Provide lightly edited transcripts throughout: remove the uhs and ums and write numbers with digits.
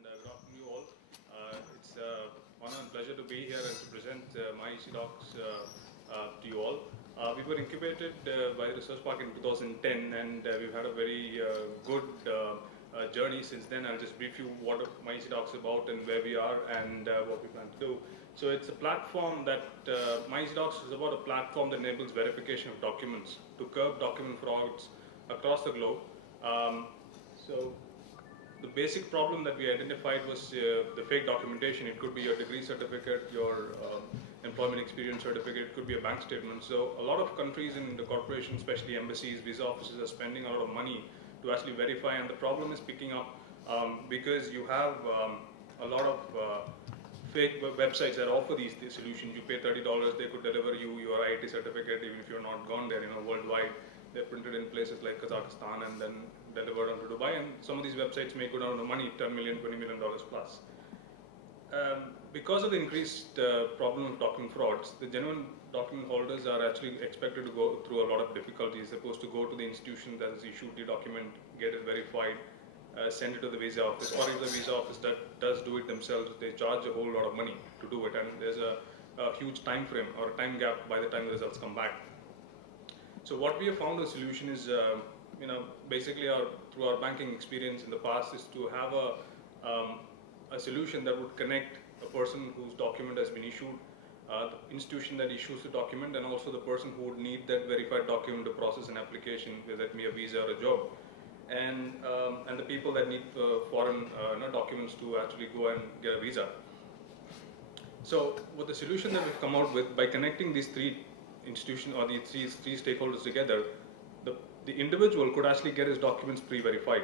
and good afternoon you all. It's an honor and pleasure to be here and to present Myeasydocs to you all. We were incubated by the Research Park in 2010, and we've had a very good journey since then. I'll just brief you what Myeasydocs is about and where we are and what we plan to do. So it's a platform that Myeasydocs is about a platform that enables verification of documents to curb document frauds across the globe. So the basic problem that we identified was the fake documentation. It could be your degree certificate, your employment experience certificate, it could be a bank statement. So a lot of countries in the corporation, especially embassies, visa offices, are spending a lot of money to actually verify, and the problem is picking up because you have a lot of fake websites that offer these solutions. You pay $30, they could deliver you your IIT certificate even if you're not gone there, worldwide. They're printed in places like Kazakhstan and then delivered onto Dubai, and some of these websites make good amount of money, $10 million, $20 million plus. Because of the increased problem of document frauds, the genuine document holders are actually expected to go through a lot of difficulties. They're supposed to go to the institution that has issued the document, get it verified, send it to the visa office, or if the visa office does do it themselves, they charge a whole lot of money to do it, and there's a huge time frame or a time gap by the time the results come back. So what we have found a solution is, basically through our banking experience in the past, is to have a solution that would connect a person whose document has been issued, the institution that issues the document, and also the person who would need that verified document to process an application, whether it be a visa or a job, and the people that need foreign documents to actually go and get a visa. So with the solution that we've come out with, by connecting these three institutions or the three stakeholders together, the individual could actually get his documents pre-verified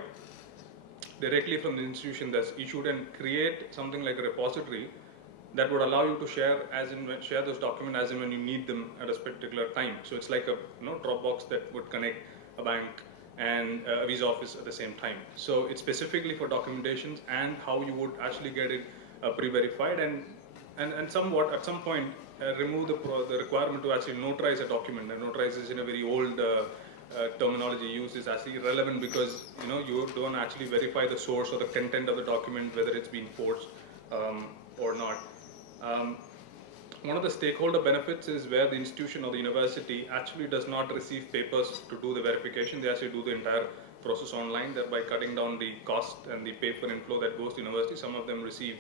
directly from the institution that's issued and create something like a repository that would allow you to share those documents as and when you need them at a particular time. So it's like a Dropbox that would connect a bank and a visa office at the same time. So it's specifically for documentations and how you would actually get it pre-verified, and somewhat at some point remove the requirement to actually notarize a document. And notarize is in a very old terminology used, is actually irrelevant because you don't actually verify the source or the content of the document, whether it's been forged or not. One of the stakeholder benefits is where the institution or the university actually does not receive papers to do the verification. They actually do the entire process online, thereby cutting down the cost and the paper inflow that goes to university. Some of them receive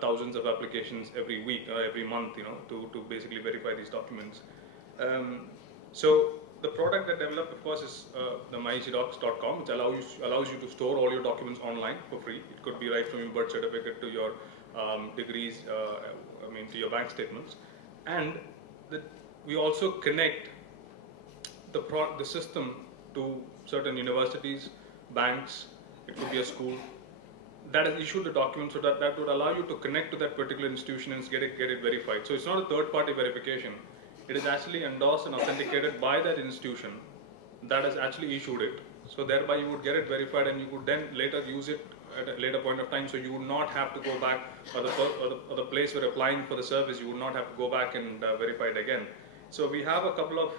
thousands of applications every week or every month, to basically verify these documents. So the product that developed, of course, is the Myeasydocs.com, which allows you to store all your documents online for free. It could be right from your birth certificate to your degrees, to your bank statements. And we also connect the system to certain universities, banks, it could be a school, that has issued the document, so that would allow you to connect to that particular institution and get it verified. So it's not a third-party verification. It is actually endorsed and authenticated by that institution that has actually issued it. So thereby you would get it verified, and you could then later use it at a later point of time. So you would not have to go back, or the place where applying for the service, you would not have to go back and verify it again. So we have a couple of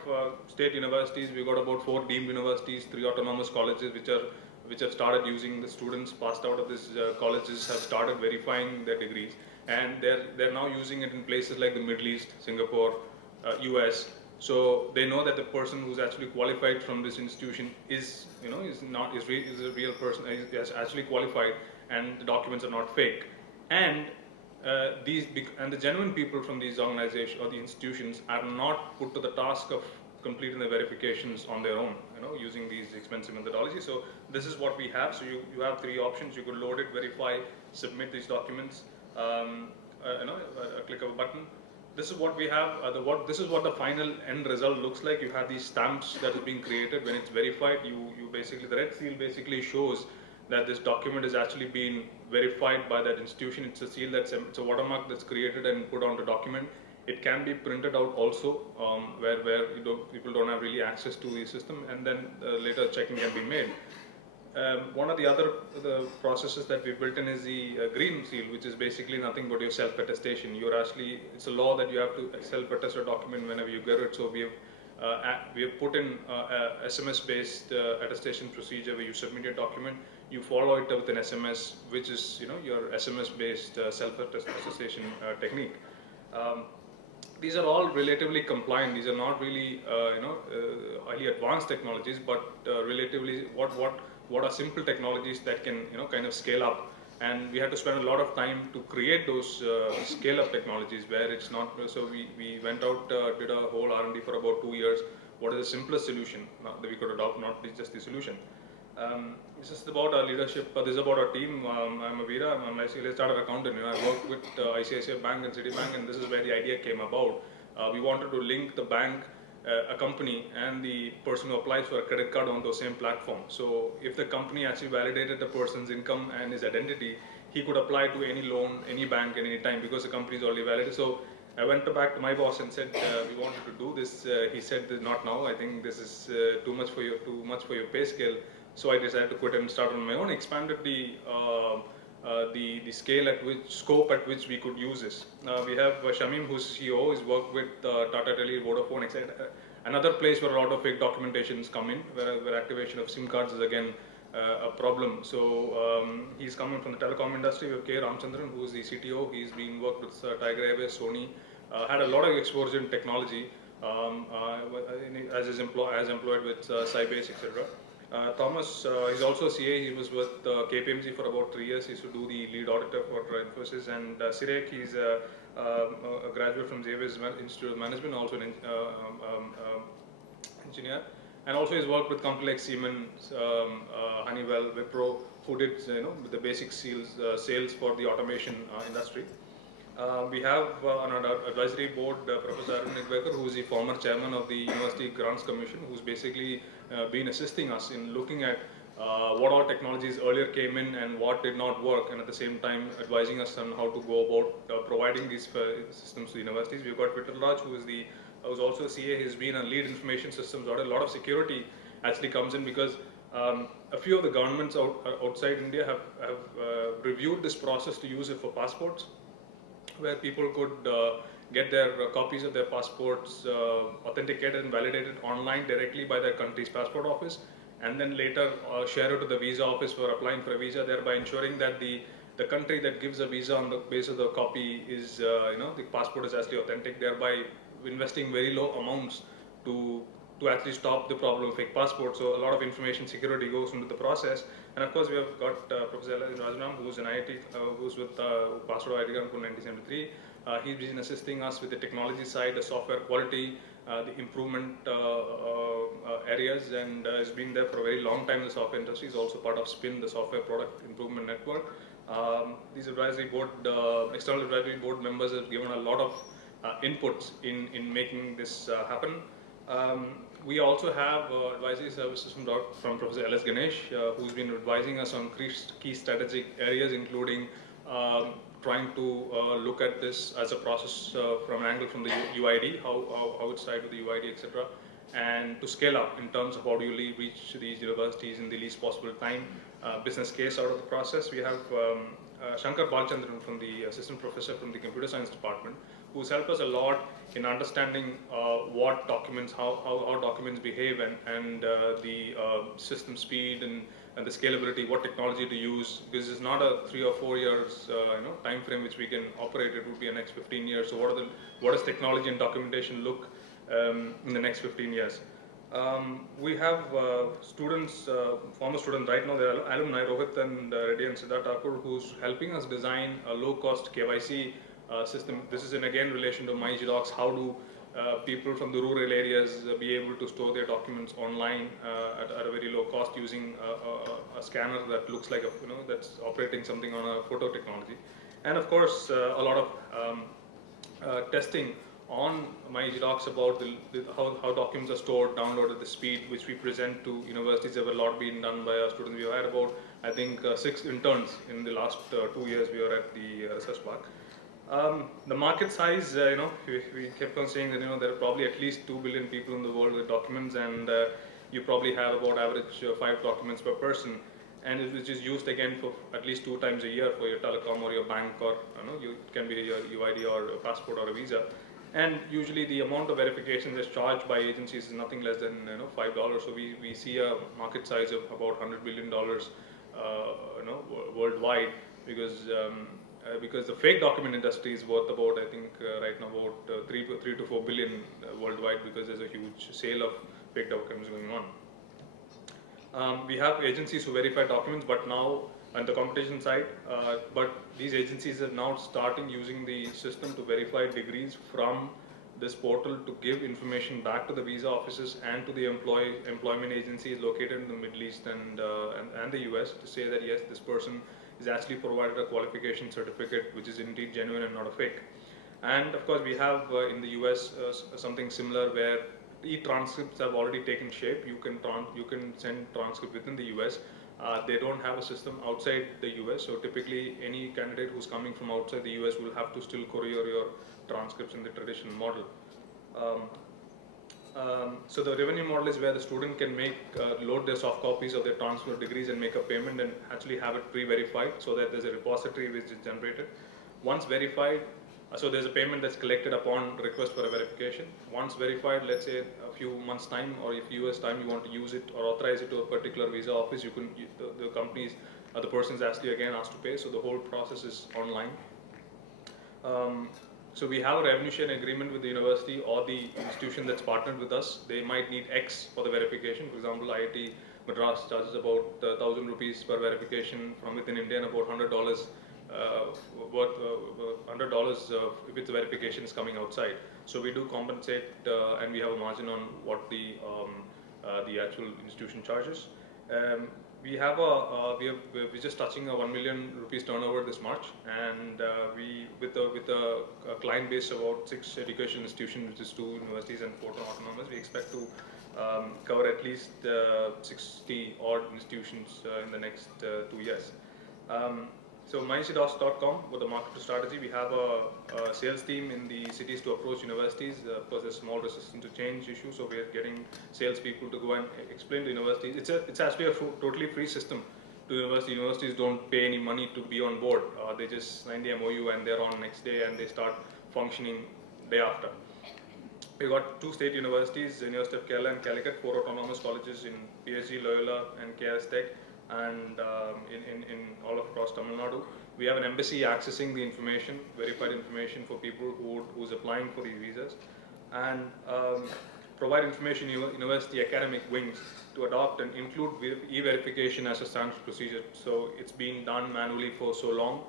state universities. We've got about 4 deemed universities, 3 autonomous colleges which have started using. The students passed out of these colleges have started verifying their degrees, and they're now using it in places like the Middle East, Singapore, US. So they know that the person who's actually qualified from this institution is a real person, is actually qualified, and the documents are not fake. And the genuine people from these organizations or the institutions are not put to the task of completing the verifications on their own, using these expensive methodologies. So this is what we have. So you have 3 options. You could load it, verify, submit these documents, a click of a button. This is what we have. This is what the final end result looks like. You have these stamps that is being created when it's verified. You basically, the red seal basically shows that this document is actually being verified by that institution. It's a seal it's a watermark that's created and put on the document. It can be printed out also, where people don't have really access to the system, and then later checking can be made. One of the other processes that we built in is the green seal, which is basically nothing but your self-attestation. It's a law that you have to self-attest a document whenever you get it. So we have put in SMS-based attestation procedure where you submit your document, You follow it with an SMS, which is your SMS-based self-attestation technique. Um, these are all relatively compliant. These are not really highly advanced technologies, but relatively what are simple technologies that can kind of scale up. And we had to spend a lot of time to create those scale-up technologies where it's not. So we went out, did a whole R&D for about 2 years. What is the simplest solution that we could adopt, not just the solution. This is about our leadership. This is about our team. I'm Avira. I'm a chartered accountant. I work with ICICI Bank and Citibank, and this is where the idea came about. We wanted to link the bank, a company, and the person who applies for a credit card on the same platform. So if the company actually validated the person's income and his identity, he could apply to any loan, any bank, at any time because the company is already validated. So I went back to my boss and said, we wanted to do this. He said, not now. I think this is too much for your pay scale. So I decided to quit and start on my own. Expanded the scope at which we could use this. We have Shamim, who's CEO, he's worked with Tata Tele, Vodafone, etc. Another place where a lot of fake documentations come in, where activation of SIM cards is again a problem. So he's coming from the telecom industry. We have K. Ramchandran, who's the CTO. He's been worked with Tiger Airways, Sony, had a lot of exposure in technology, as employed with Sybase, etc. Thomas, he's also a CA. He was with KPMG for about 3 years. He used to do the lead auditor for Infosys. And Sirek, he's a graduate from Xavier's Institute of Management, also an engineer. And also he's worked with companies like Siemens, Honeywell, Wipro, who did the basic sales for the automation industry. We have on our advisory board Professor Arun Nigwekar, who is the former chairman of the University Grants Commission, who's basically been assisting us in looking at what all technologies earlier came in and what did not work, and at the same time advising us on how to go about providing these systems to universities. We've got Vittalraj, who's also a CA. He's been a lead information systems audit. A lot of security actually comes in because a few of the governments outside India have reviewed this process to use it for passports, where people could get their copies of their passports authenticated and validated online directly by their country's passport office, and then later share it to the visa office for applying for a visa, thereby ensuring that the country that gives a visa on the basis of the copy is, the passport is actually authentic, thereby investing very low amounts to actually stop the problem of fake passports. So a lot of information security goes into the process. And of course, we have got Professor Rajanam, who's an IIT, who's with passed out of IIT in 1973. He's been assisting us with the technology side, the software quality, the improvement areas, and has been there for a very long time in the software industry. He's also part of SPIN, the Software Product Improvement Network. These advisory board, external advisory board members have given a lot of inputs in making this happen. We also have advisory services from Professor L.S. Ganesh, who's been advising us on key strategic areas, including trying to look at this as a process from an angle from the UID, how it's tied to the UID, etc., and to scale up in terms of how do you reach these universities in the least possible time, business case out of the process. We have Shankar Balchandran, from the assistant professor from the computer science department, who's helped us a lot in understanding what documents, how documents behave, and the system speed and the scalability, what technology to use. This is not a 3 or 4 years time frame which we can operate. It would be the next 15 years. So what does technology and documentation look in the next 15 years? We have students, former students right now, they're alumni, Rohit and Reddy and Siddharth Thakur, who's helping us design a low-cost KYC system. This is in again relation to Myeasydocs. How do people from the rural areas be able to store their documents online at a very low cost using a scanner that looks like that's operating something on a photo technology, and of course a lot of testing on Myeasydocs about how documents are stored, downloaded, the speed which we present to universities. Have a lot been done by our students. We have had about, I think, 6 interns in the last 2 years. We are at the research park. The market size, we kept on saying that there are probably at least 2 billion people in the world with documents, and you probably have about average 5 documents per person, and which is used again for at least 2 times a year for your telecom or your bank, or it can be your UID or a passport or a visa. And usually the amount of verification that's charged by agencies is nothing less than $5. So we see a market size of about $100 billion worldwide, because the fake document industry is worth about, I think, right now about 3 to 4 billion worldwide, because there's a huge sale of fake documents going on. We have agencies who verify documents, but now on the competition side, but these agencies are now starting using the system to verify degrees from this portal to give information back to the visa offices and to the employment agencies located in the Middle East and the US, to say that yes, this person is actually provided a qualification certificate which is indeed genuine and not a fake. And of course, we have in the US something similar where e-transcripts have already taken shape. You can send transcript within the US. They don't have a system outside the US, so typically any candidate who's coming from outside the US will have to still courier your transcripts in the traditional model. So the revenue model is where the student can load their soft copies of their transfer degrees and make a payment and actually have it pre-verified, so that there's a repository which is generated. Once verified, so there's a payment that's collected upon request for a verification. Once verified, let's say a few months time or a few years time, you want to use it or authorize it to a particular visa office, the companies, the person is actually again asked to pay. So the whole process is online. So we have a revenue share agreement with the university or the institution that's partnered with us. They might need X for the verification. For example, IIT Madras charges about 1,000 rupees per verification from within India, and about $100 worth $100 if its verification is coming outside. So we do compensate, and we have a margin on what the actual institution charges. We're just touching a 1 million rupees turnover this March, and with a client base of about 6 education institutions, which is 2 universities and 4 autonomous, we expect to cover at least 60 odd institutions in the next 2 years. So Myeasydocs.com, with the market strategy, we have a sales team in the cities to approach universities. Of course, there's small resistance to change issue, so we're getting salespeople to go and explain to universities. It's actually a totally free system to universities. Universities don't pay any money to be on board. They just sign the MOU and they're on next day, and they start functioning day after. We've got 2 state universities, University of Kerala and Calicut, 4 autonomous colleges in PSG, Loyola and KS Tech, and in all across Tamil Nadu. We have an embassy accessing the information, verified information for people who's applying for these visas, and provide information university academic wings to adopt and include e-verification as a standard procedure. So it's been done manually for so long.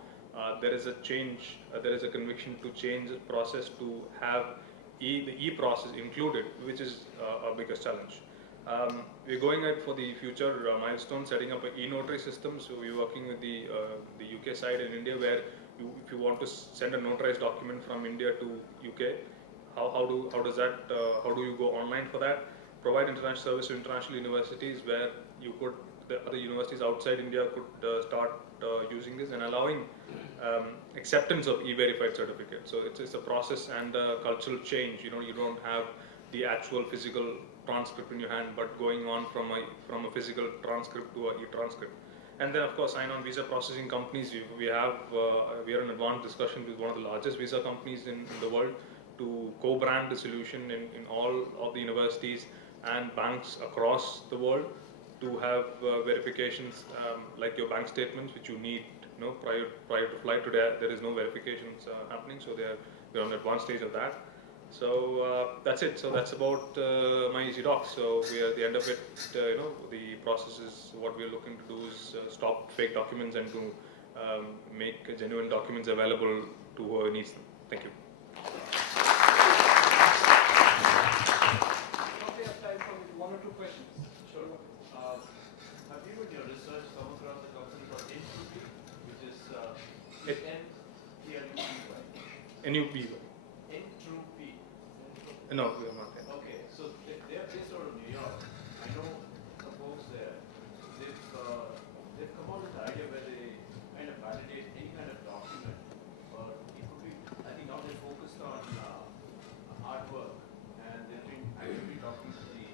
There is a change, there is a conviction to change the process to have the e-process included, which is our biggest challenge. We're going ahead for the future milestone, setting up an e-notary system. So we're working with the UK side in India, where if you want to send a notarized document from India to UK, how do you go online for that? Provide international service to international universities, where the other universities outside India could start using this, and allowing acceptance of e-verified certificates. So it's a process and a cultural change. You don't have the actual physical transcript in your hand, but going on from a physical transcript to a e-transcript. And then, of course, sign-on visa processing companies. We are in advanced discussion with one of the largest visa companies in the world to co-brand the solution in all of the universities and banks across the world, to have verifications like your bank statements, which you need prior to flight. Today there is no verifications happening, so we're on the advanced stage of that. So that's it. So that's about Myeasydocs. So we are at the end of it. The process is, what we're looking to do is stop fake documents and to make genuine documents available to whoever needs them. Thank you. We have time for 1 or 2 questions. Sure. Have you in your research come across a company called Entropy, which is NUP. Entropy? No, we are not there. Okay, so they are based out of New York. I know some folks there. They've come out with the idea where they kind of validate any kind of document, or it could be. I think now they're focused on artwork, and they've been actively talking to the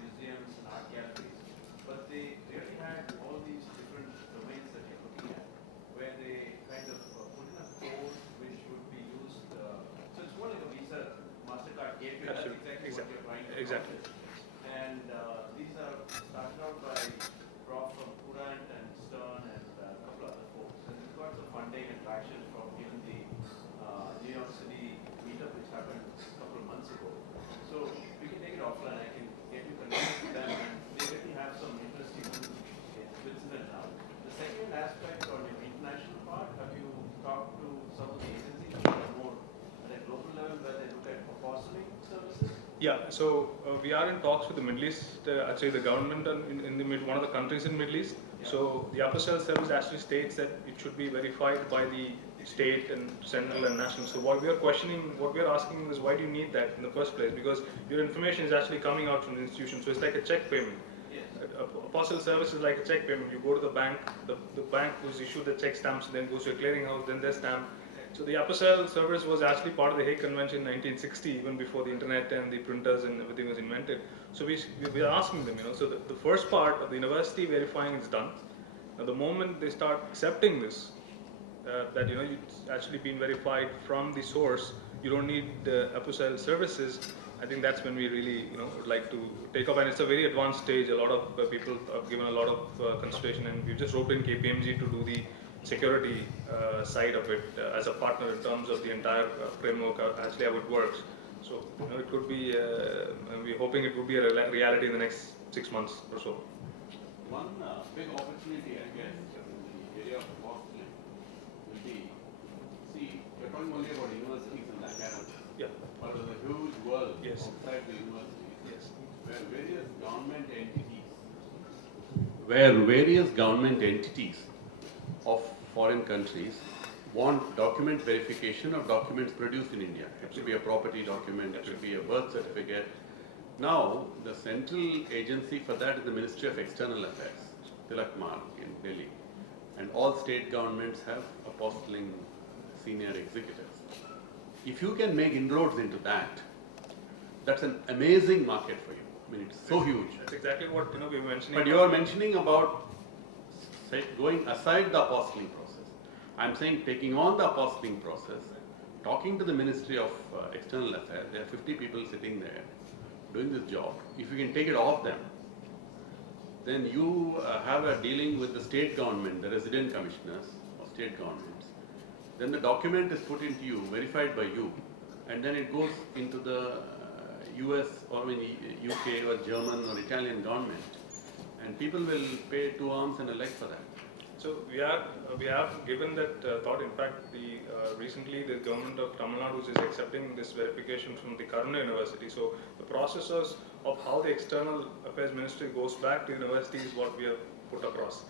museums and art galleries. But they really had all these different domains that you're looking at, where they kind of put in a code which would be used. So it's more like a Visa, MasterCard gateway. Absolutely. That's exactly what you're trying to do. Exactly. And these are started out by Prof from Courant and Stern traction from even the New York City meetup which happened a couple of months ago. So we can take it offline. I can get you connected with them, and they really have some interesting in Switzerland now. The second aspect on the international part, have you talked to some of the agencies which are more at a global level where they look at apostolic services? Yeah, so we are in talks with the Middle East, actually the government in the one of the countries in the Middle East. Yeah. So the apostille service actually states that it should be verified by the state and central and national. So what we are questioning, what we are asking is, why do you need that in the first place? Because your information is actually coming out from the institution, so it's like a check payment. Yes. Apostille service is like a check payment. You go to the bank, the bank who's issued the check stamps, then goes to a clearinghouse, then they stamp. So the apostille service was actually part of the Hague Convention in 1960, even before the internet and the printers and everything was invented. So we are asking them, so the first part of the university verifying is done. Now the moment they start accepting this, that it's actually been verified from the source, you don't need apostille services, I think that's when we really would like to take off. And it's a very advanced stage. A lot of people have given a lot of consideration, and we've just roped in KPMG to do the security side of it as a partner in terms of the entire framework, actually how it works. So it could be, we're hoping it would be a reality in the next 6 months or so. One big opportunity, I guess, in the area of apostling will be, see, you're talking only about universities and academics. Yeah. But there's a huge world Yes. outside the universities Yes. where various government entities of foreign countries want document verification of documents produced in India. It could be a property document, it could be a birth certificate. Now, the central agency for that is the Ministry of External Affairs, Tilak Marg in Delhi. And all state governments have apostling senior executives. If you can make inroads into that, that's an amazing market for you. I mean, it's so huge. That's exactly what we were mentioning. But you are mentioning about going aside the apostling process. I'm saying taking on the apostling process, talking to the Ministry of External Affairs. There are 50 people sitting there doing this job. If you can take it off them, then you have a dealing with the state government, the resident commissioners of state governments. Then the document is put into you, verified by you, and then it goes into the US or UK or German or Italian government, and people will pay 2 arms and a leg for that. So we have given that thought. In fact, recently the government of Tamil Nadu is accepting this verification from the Karuna University. So the processes of how the External Affairs Ministry goes back to university is what we have put across.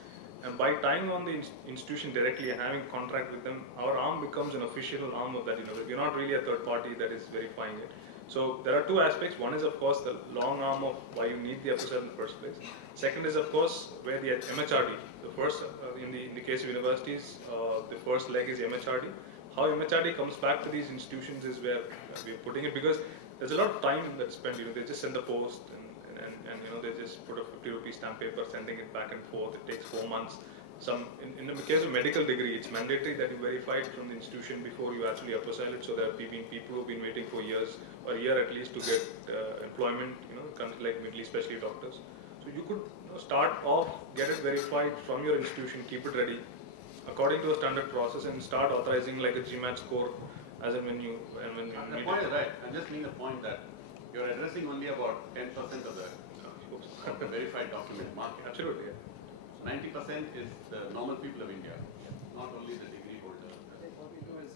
And by tying on the institution directly and having contact with them, our arm becomes an official arm of that university. We're not really a third party that is verifying it. So there are 2 aspects. One is, of course, the long arm of why you need the apostille in the first place. Second is, of course, where the MHRD, the first, in the case of universities, the first leg is MHRD. How MHRD comes back to these institutions is where we're putting it, because there's a lot of time that's spent. They just send the post and they just put a 50 rupee stamp paper, sending it back and forth. It takes 4 months. In the case of medical degree, it's mandatory that you verify it from the institution before you actually apostille it. So there have been people who've been waiting for years, or a year at least, to get employment. Countries like Middle East, especially doctors. So you could start off, get it verified from your institution, keep it ready according to a standard process, and start authorizing like a GMAT score as and when you The point is right. I'm just making the point that you're addressing only about 10% of the verified document market. Absolutely. Yeah. 90% is the normal people of India, not only the degree holders. I think what we do is,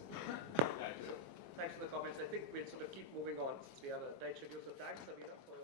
Accurate. thanks for the comments. I think we'll sort of keep moving on since we have a tight schedule. So thanks, Avira, for